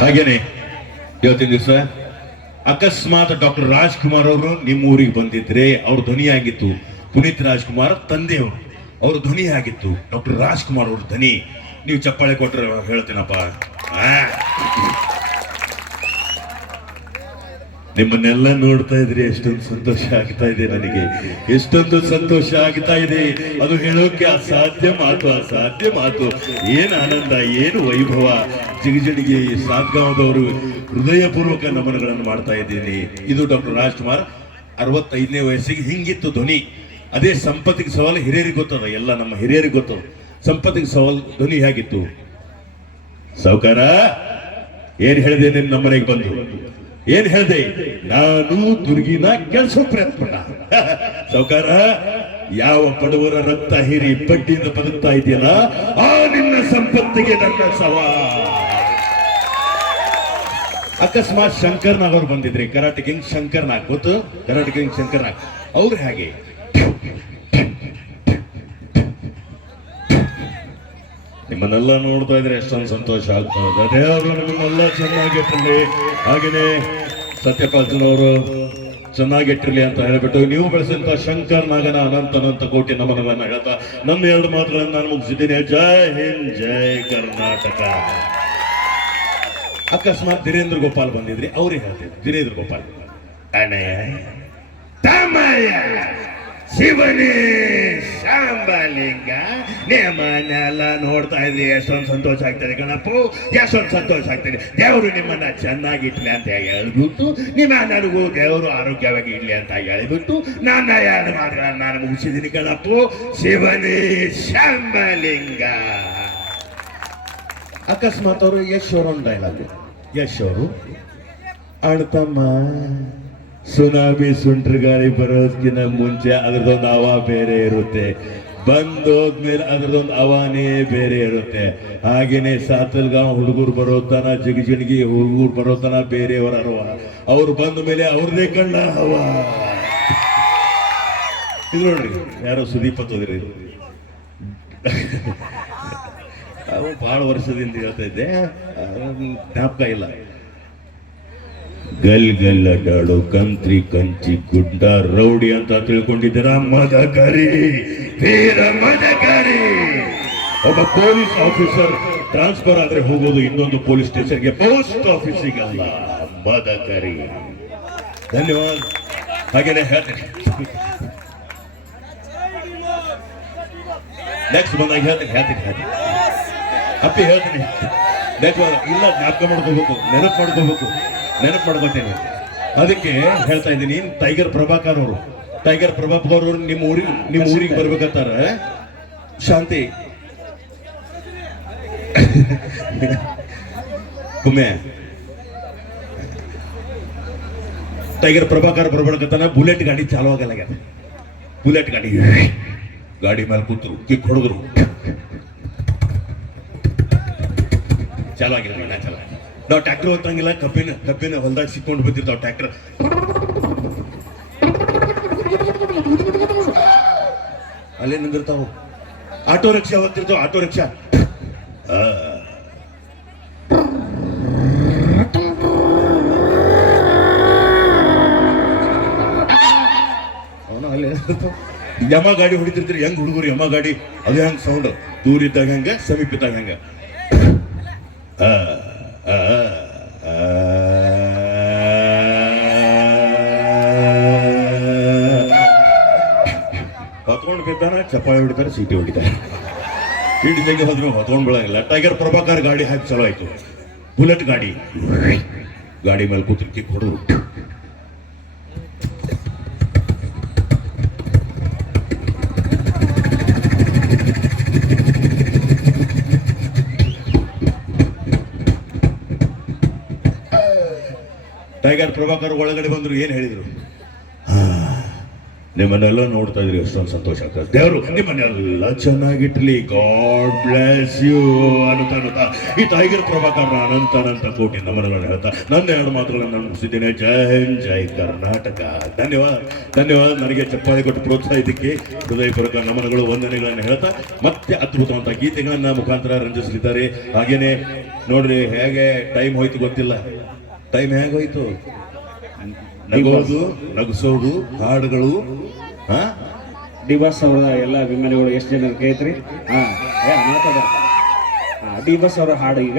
ಹಾಗೇನೆ ಇವತ್ತಿನ ದಿವಸ ಅಕಸ್ಮಾತ್ ಡಾಕ್ಟರ್ ರಾಜ್ಕುಮಾರ್ ಅವರು ನಿಮ್ಮ ಊರಿಗೆ ಬಂದಿದ್ರೆ ಅವ್ರ ಧ್ವನಿ ಆಗಿತ್ತು ಪುನೀತ್ ರಾಜ್ಕುಮಾರ್ ತಂದೆಯವರು, ಅವ್ರ ಧ್ವನಿ ಆಗಿತ್ತು ಡಾಕ್ಟರ್ ರಾಜ್ಕುಮಾರ್ ಅವ್ರ ಧ್ವನಿ. ನೀವು ಚಪ್ಪಾಳೆ ಕೊಟ್ರೆ ಹೇಳ್ತೀನಪ್ಪ. ನಿಮ್ಮನ್ನೆಲ್ಲ ನೋಡ್ತಾ ಇದ್ರಿ, ಎಷ್ಟೊಂದು ಸಂತೋಷ ಆಗ್ತಾ ಇದೆ ನನಗೆ, ಎಷ್ಟೊಂದು ಸಂತೋಷ ಆಗ್ತಾ ಇದೆ. ಅದು ಹೇಳೋಕೆ ಅಸಾಧ್ಯ ಮಾತು. ಏನ್ ಆನಂದ, ಏನು ವೈಭವ. ಜಿಗಜಿಡಿಗೆ ಸಾತ್ಗಾಂವದವರು ಹೃದಯಪೂರ್ವಕ ನಮನಗಳನ್ನು ಮಾಡ್ತಾ ಇದ್ದೀನಿ. ಇದು ಡಾಕ್ಟರ್ ರಾಜ್ಕುಮಾರ್ 65ನೇ ವಯಸ್ಸಿಗೆ ಹಿಂಗಿತ್ತು ಧ್ವನಿ. ಅದೇ ಸಂಪತ್ತಿಗೆ ಸವಾಲು ಹಿರಿಯರಿಗೆ ಗೊತ್ತದ, ಎಲ್ಲ ನಮ್ಮ ಹಿರಿಯರಿಗೆ ಗೊತ್ತದ. ಸಂಪತ್ತಿಗೆ ಸವಾಲು ಧ್ವನಿ ಹೇಗಿತ್ತು? ಸಾವುಕಾರ ಏನ್ ಹೇಳಿದೆ ನಿನ್ನ ನಮ್ಮನೆಗೆ ಬಂದು? ಏನ್ ಹೇಳ್ದೆ? ನಾನು ದುರ್ಗಿನ ಕೆಲ್ಸೋ ಪ್ರಯತ್ನ. ಸಾವುಕಾರ, ಯಾವ ಬಡವರ ರಕ್ತ ಹೀರಿ ಬಡ್ಡಿಯಿಂದ ಬದುಕ್ತಾ ಇದೆಯಲ್ಲ ಆ ನಿನ್ನ ಸಂಪತ್ತಿಗೆ ನನ್ನ ಸವಾಲ್. ಅಕಸ್ಮಾತ್ ಶಂಕರ್ನಾಗ್ ಅವ್ರು ಬಂದಿದ್ರಿ, ಕರಾಟೆ ಕಿಂಗ್ ಶಂಕರ್ನಾಗ್, ಗೊತ್ತು? ಕರಾಟೆ ಕಿಂಗ್ ಶಂಕರ್ನಾಗ್ ಅವ್ರು ಹಾಗೆ ನಿಮ್ಮನ್ನೆಲ್ಲ ನೋಡ್ತಾ ಇದ್ರೆ ಎಷ್ಟೊಂದು ಸಂತೋಷ ಆಗ್ತದೆ. ದೇವರು ನಿಮ್ಮನ್ನೆಲ್ಲ ಚೆನ್ನಾಗಿಟ್ಟಿರಲಿ. ಹಾಗೇನೆ ಸತ್ಯಪಾಲ್ಜನವರು ಚೆನ್ನಾಗಿಟ್ಟಿರ್ಲಿ ಅಂತ ಹೇಳ್ಬಿಟ್ಟು ನೀವು ಬೆಳೆಸಿದಂತ ಶಂಕರ್ ನಾಗನ ಅನಂತ ಕೋಟಿ ನಮನವನ್ನ ಹೇಳ್ತಾ ನಮ್ಮ 2 ಮಾತುಗಳನ್ನು ನಾನು ಮುಗಿಸಿದ್ದೀನಿ. ಜೈ ಹಿಂದ್, ಜೈ ಕರ್ನಾಟಕ. ಅಕಸ್ಮಾತ್ ಧೀರೇಂದ್ರ ಗೋಪಾಲ್ ಬಂದಿದ್ರಿ, ಅವ್ರಿಗೆ ಹೇಳ್ತಿದ್ರು. ಧೀರೇಂದ್ರ ಗೋಪಾಲ್, ಅಣ್ಣಯ್ಯ ತಮ್ಮಯ್ಯ ಶಿವನೇ ಶಾಂಬಲಿಂಗ, ನಿಮ್ಮನ್ನೆಲ್ಲ ನೋಡ್ತಾ ಇದ್ರಿ, ಎಷ್ಟೊಂದು ಸಂತೋಷ ಆಗ್ತದೆ ಕಣಪ್ಪು, ಎಷ್ಟೊಂದು ಸಂತೋಷ ಆಗ್ತದೆ. ದೇವರು ನಿಮ್ಮನ್ನ ಚೆನ್ನಾಗಿಟ್ಲಿ ಅಂತ ಹೇಳ್ಬಿಟ್ಟು, ನನಗೂ ದೇವರು ಆರೋಗ್ಯವಾಗಿ ಇಡ್ಲಿ ಅಂತ ಹೇಳ್ಬಿಟ್ಟು ನನ್ನ 2 ಮಾತುಗಳನ್ನು ನಾನು ಮುಗಿಸಿದ್ದೀನಿ ಕಣಪ್ಪು. ಶಿವನೇ ಶಾಂಬಲಿಂಗ. ಅಕಸ್ಮಾತ್ ಅವರು ಯಶ್ ಅವರು ಒಂದು ಡೈಲಾಗ್, ಯಶ್ ಅವರು ಅಣ್ತಮ್ಮ ಸುನಾಮಿ ಸುಂಟ್ರಗಾಳಿ ಬರೋದಕ್ಕಿಂತ ಮುಂಚೆ ಅದ್ರದೊಂದು ಹವಾ ಬೇರೆ ಇರುತ್ತೆ, ಬಂದೋದ್ಮೇಲೆ ಅದ್ರದೊಂದು ಹವಾನೇ ಬೇರೆ ಇರುತ್ತೆ. ಹಾಗೇನೆ ಸಾತಲ್ಗಾಂವ್ ಹುಡುಗರು ಬರೋತನ, ಜಿಗಜಿಣಗಿ ಹುಡುಗರು ಬರೋತನ ಬೇರೆಯವರ ಹವಾ, ಅವ್ರು ಬಂದ ಮೇಲೆ ಅವ್ರದೇ ಕಣ್ಣ ಹವಾ. ಇದು ನೋಡ್ರಿ, ಯಾರೋ ಸುದೀಪ್ ಅಂತೋದ್ರಿ, ಬಹಳ ವರ್ಷದಿಂದ ಹೇಳ್ತಾ ಇದ್ದೆ, ಜ್ಞಾಪಕ ಇಲ್ಲ. ಗಲ್ ಗಲ್ ಅಡ್ಡಾಡು ಕಂತ್ರಿ ಕಂಚಿ ಗುಡ್ಡ ರೌಡಿ ಅಂತ ತಿಳ್ಕೊಂಡಿದ್ದೀರಾ? ಮದಕರಿ, ವೀರ ಮದಕರಿ. ಒಬ್ಬ ಪೊಲೀಸ್ ಆಫೀಸರ್ ಟ್ರಾನ್ಸ್ಫರ್ ಆದ್ರೆ ಹೋಗೋದು ಇನ್ನೊಂದು ಪೊಲೀಸ್ ಸ್ಟೇಷನ್ಗೆ, ಪೋಸ್ಟ್ ಆಫೀಸಿಗಲ್ಲ. ಮದಕರಿ. ಧನ್ಯವಾದ. ಹಾಗೇನೆ ಹೇಳ್ತೀನಿ, ನೆಕ್ಸ್ಟ್ ಬಂದಾಗ ಹೇಳ್ತೀನಿ ಅಪ್ಪಿ ಹೇಳ್ತೀನಿ. ಇಲ್ಲ, ಜ್ಞಾಪಕ ಮಾಡ್ಕೋಬೇಕು, ನೆನಪು ಮಾಡ್ಕೋತೇನೆ. ಅದಕ್ಕೆ ಹೇಳ್ತಾ ಇದ್ದೀನಿ. ಟೈಗರ್ ಪ್ರಭಾಕರ್ ಅವರು ನಿಮ್ಮ ಊರಿಗೆ ಬರ್ಬೇಕಂತಾರ. ಶಾಂತಿ ಕುಮ್ಮೆ ಟೈಗರ್ ಪ್ರಭಾಕರ್ ಬರ್ಬೇಕಂತಾನ. ಬುಲೆಟ್ ಗಾಡಿ ಚಾಲು ಆಗಲ್ಲ. ಬುಲೆಟ್ ಗಾಡಿ ಮೇಲೆ ಕೂತರು, ಕಿಕ್ ಹೊಡೆದ್ರು, ಚಾಲು ಆಗಿಲ್ಲ. ನಾವು ಟ್ರ್ಯಾಕ್ಟರ್ ಹೊತ್ತಂಗಿಲ್ಲ, ಕಬ್ಬಿನ ಹೊಲದಾಗ ಸಿಕ್ಕೊಂಡು ಬಂದಿರ್ತಾವ ಟ್ರ್ಯಾಕ್ಟರ್. ಅಲ್ಲೇ ನಿಂದಿರ್ತಾವ. ಆಟೋ ರಿಕ್ಷಾ ಹೋಗ್ತಿರ್ತಾವ, ಆಟೋ ರಿಕ್ಷಾ ಅಲ್ಲೇ ಯಮ ಗಾಡಿ ಹೊಡಿತಿರ್ತೀರಿ. ಹೆಂಗ್ ಹುಡುಗರು ಯಮ ಗಾಡಿ, ಅದು ಹೆಂಗ್ ಸೌಂಡ್, ದೂರ ಇದ್ದಾಗ ಹಂಗ, ಸಮೀಪ ಇದ್ದಾಗ ಹಂಗ. ಹೊತ್ಕೊಂಡು ಬಿದ್ದಾನ, ಚಪ್ಪಾಳೆ ಹೊಡಿತಾರೆ, ಸೀಟಿ ಹೊಡಿತಾರೆ. ಇಡೀ ಜಗ್ಗೆ ಹೋದ್ರು ಹೊತ್ಕೊಂಡ್ ಬೀಳಂಗಿಲ್ಲ. ಟೈಗರ್ ಪ್ರಭಾಕರ್ ಗಾಡಿ ಹಾಕಿ ಚಲೋ ಆಯ್ತು. ಬುಲೆಟ್ ಗಾಡಿ ಮೇಲೆ ಕೂತ್ರು, ಕಿಕ್ ಹೊಡೆದು ಟೈಗರ್ ಪ್ರಭಾಕರ್ ಒಳಗಡೆ ಬಂದ್ರು. ಏನ್ ಹೇಳಿದ್ರು? ನಿಮ್ಮನ್ನೆಲ್ಲ ನೋಡ್ತಾ ಇದ್ರಿ ಎಷ್ಟೊಂದು ಸಂತೋಷ ಆಗ್ತದೆ. ದೇವರು ನಿಮ್ಮನ್ನೆಲ್ಲ ಚೆನ್ನಾಗಿಟ್ಲಿ. ಗಾಡ್ ಬ್ಲೆಸ್ ಯು ಅನ್ನುತ್ತಾ ಈ ಟೈಗರ್ ಪ್ರಭಾಕರ್ ಅನಂತ ಕೋಟಿ ನಮನಗಳನ್ನು ಹೇಳ್ತಾ ನನ್ನ ಎರಡು ಮಾತುಗಳನ್ನು ನಾನು ಮುಗಿಸಿದ್ದೇನೆ. ಜೈ ಕರ್ನಾಟಕ. ಧನ್ಯವಾದ. ನನಗೆ ಚಪ್ಪಾಳೆ ಕೊಟ್ಟು ಪ್ರೋತ್ಸಾಹಿದ್ದಕ್ಕೆ ಹೃದಯಪೂರ್ವಕ ನಮನಗಳು, ವಂದನೆಗಳನ್ನು ಹೇಳ್ತಾ ಮತ್ತೆ ಅದ್ಭುತವಂತ ಗೀತೆಗಳನ್ನ ಮುಖಾಂತರ ರಂಜಿಸಲಿದ್ದಾರೆ. ಹಾಗೇನೆ ನೋಡ್ರಿ ಹೇಗೆ ಟೈಮ್ ಹೋಯ್ತು ಗೊತ್ತಿಲ್ಲ. ಟೈಮ್ ಹೇಗೋಯ್ತು? ನಗೋದು, ನಗಿಸೋದು, ಹಾಡುಗಳು. ಡಿ ಬಾಸ್ ಅವರ ಎಲ್ಲ ಅಭಿಮಾನಿಗಳು ಎಷ್ಟು ಜನ ಕೇಳ್ತ್ರಿ? ಮಾತಾಡ. ಡಿ ಬಾಸ್ ಅವರ ಹಾಡು ಈಗ